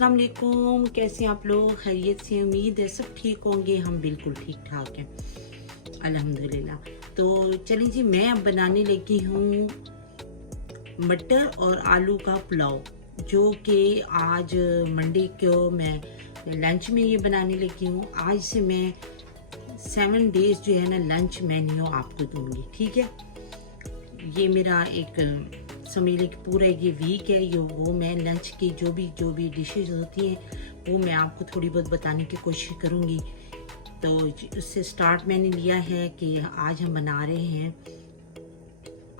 अस्सलाम वालेकुम। कैसे हैं आप लोग? खैरियत से? उम्मीद है सब ठीक होंगे। हम बिल्कुल ठीक ठाक हैं अल्हम्दुलिल्लाह। तो चलिए जी, मैं अब बनाने लगी हूँ मटर और आलू का पुलाव, जो कि आज मंडे को मैं लंच में ये बनाने लगी हूँ। आज से मैं 7 डेज जो है ना लंच मेन्यू आपको दूंगी, ठीक है। ये मेरा एक समझ लें कि पूरा ये वीक है, वो मैं लंच की जो भी डिशेस होती हैं वो मैं आपको थोड़ी बहुत बताने की कोशिश करूँगी। तो उससे स्टार्ट मैंने लिया है कि आज हम बना रहे हैं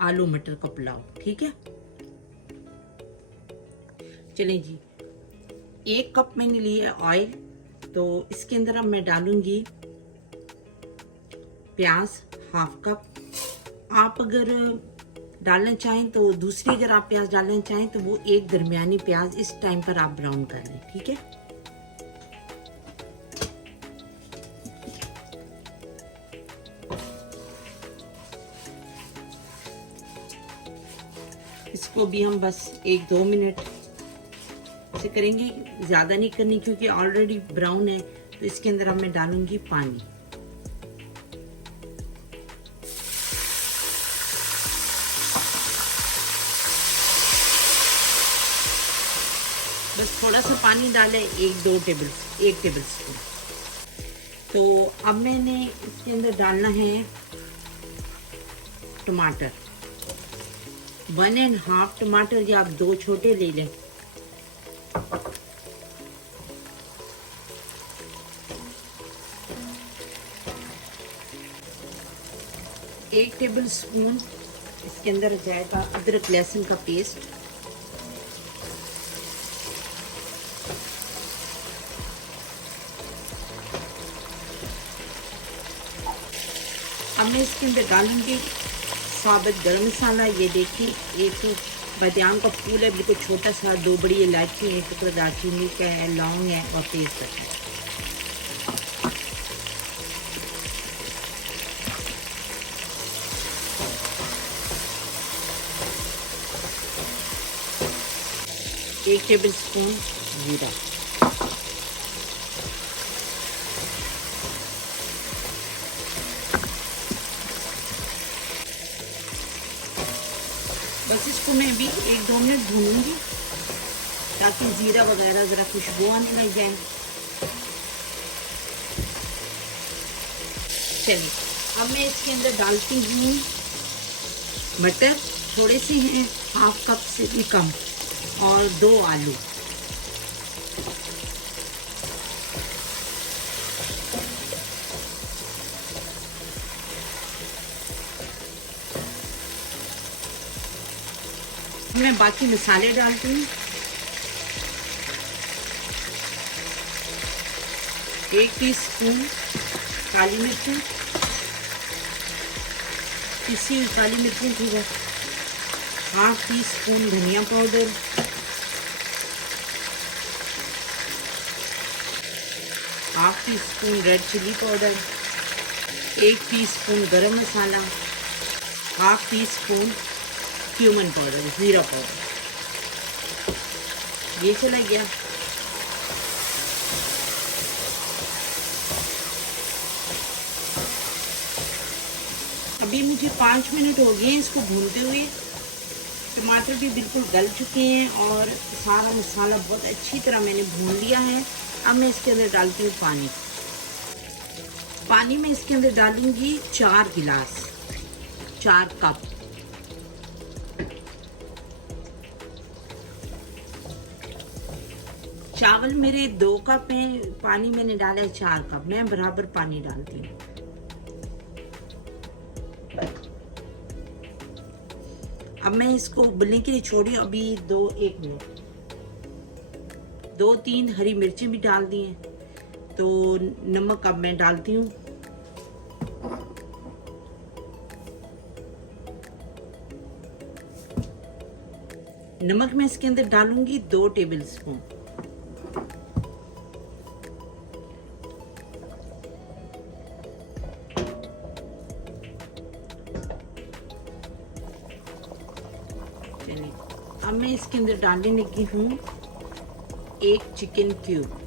आलू मटर का पुलाव, ठीक है। चलें जी, 1 कप मैंने लिया ऑयल। तो इसके अंदर अब मैं डालूंगी प्याज हाफ कप। आप अगर डालना चाहें तो दूसरी, अगर आप प्याज डालना चाहें तो वो एक दरमियानी प्याज इस टाइम पर आप ब्राउन कर लें, ठीक है। इसको भी हम बस 1-2 मिनट से करेंगे, ज़्यादा नहीं करनी क्योंकि ऑलरेडी ब्राउन है। तो इसके अंदर अब मैं डालूंगी पानी। बस थोड़ा सा पानी डालें, 1 टेबल स्पून। तो अब मैंने इसके अंदर डालना है टमाटर, 1.5 टमाटर, या आप 2 छोटे ले लें। एक टेबल स्पून इसके अंदर जाएगा अदरक लहसुन का पेस्ट। अब मैं इसके अंदर डालूंगी साबुत गरम मसाला। ये देखिए, एक बादाम का फूल है बिल्कुल छोटा सा, 2 बड़ी इलायची है, टुकड़ा दालचीनी का है, लौंग है और तेजपत्ता है। एक टेबल स्पून जीरा। बस इसको मैं भी 1-2 मिनट भूनूंगी ताकि जीरा वगैरह ज़रा खुशबू आने लग जाए। चलिए, अब मैं इसके अंदर डालती हूँ मटर, थोड़े से हैं, हाफ कप से भी कम, और 2 आलू। मैं बाकी मसाले डालती हूँ। 1 टीस्पून काली मिर्ची, पिसी हुई काली मिर्ची थी बस। 1/2 टीस्पून धनिया powder, 1/2 teaspoon red chilli powder, 1 teaspoon garam masala, 1/2 teaspoon cumin powder, जीरा पाउडर। ये चला गया। अभी मुझे 5 मिनट हो गए इसको भूनते हुए। टमाटर भी बिल्कुल गल चुके हैं और सारा मसाला बहुत अच्छी तरह मैंने भून लिया है। अब मैं इसके अंदर डालती हूँ पानी। पानी में इसके अंदर डालूंगी 4 गिलास, 4 कप। चावल मेरे 2 कप हैं, पानी मैंने डाला है 4 कप। मैं बराबर पानी डालती हूँ। अब मैं इसको उबलने के लिए छोड़ी अभी 1 मिनट। 2-3 हरी मिर्चें भी डाल दी हैं। तो नमक अब मैं डालती हूँ। नमक मैं इसके अंदर डालूंगी 2 टेबल स्पून। अब मैं इसके अंदर डालने लगी हूँ 1 चिकन क्यूब।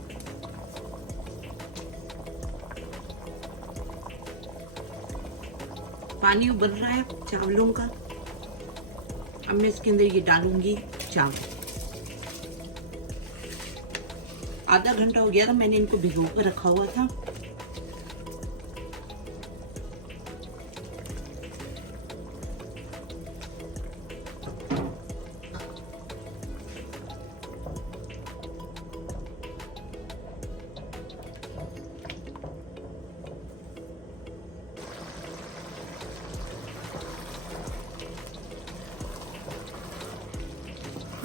पानी उबल रहा है चावलों का। अब मैं इसके अंदर ये डालूंगी चावल। आधा घंटा हो गया था, मैंने इनको भिगो कर रखा हुआ था।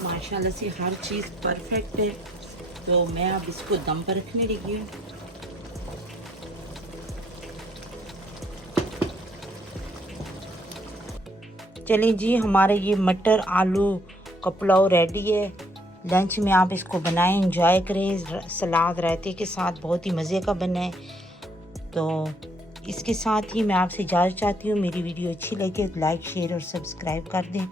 माशाल्लाह से हर चीज़ परफेक्ट है। तो मैं अब इसको दम पर रखने लगी हूँ। चलिए जी, हमारे ये मटर आलू का पुलाव रेडी है। लंच में आप इसको बनाएं, एंजॉय करें सलाद रायते के साथ। बहुत ही मज़े का बना है। तो इसके साथ ही मैं आपसे इजाज़त चाहती हूँ। मेरी वीडियो अच्छी लगे तो लाइक शेयर और सब्सक्राइब कर दें।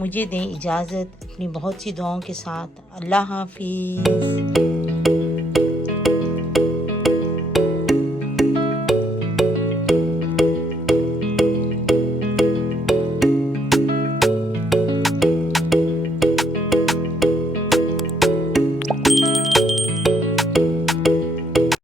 मुझे दें इजाज़त अपनी बहुत सी दुआओं के साथ। अल्लाह हाफिज़।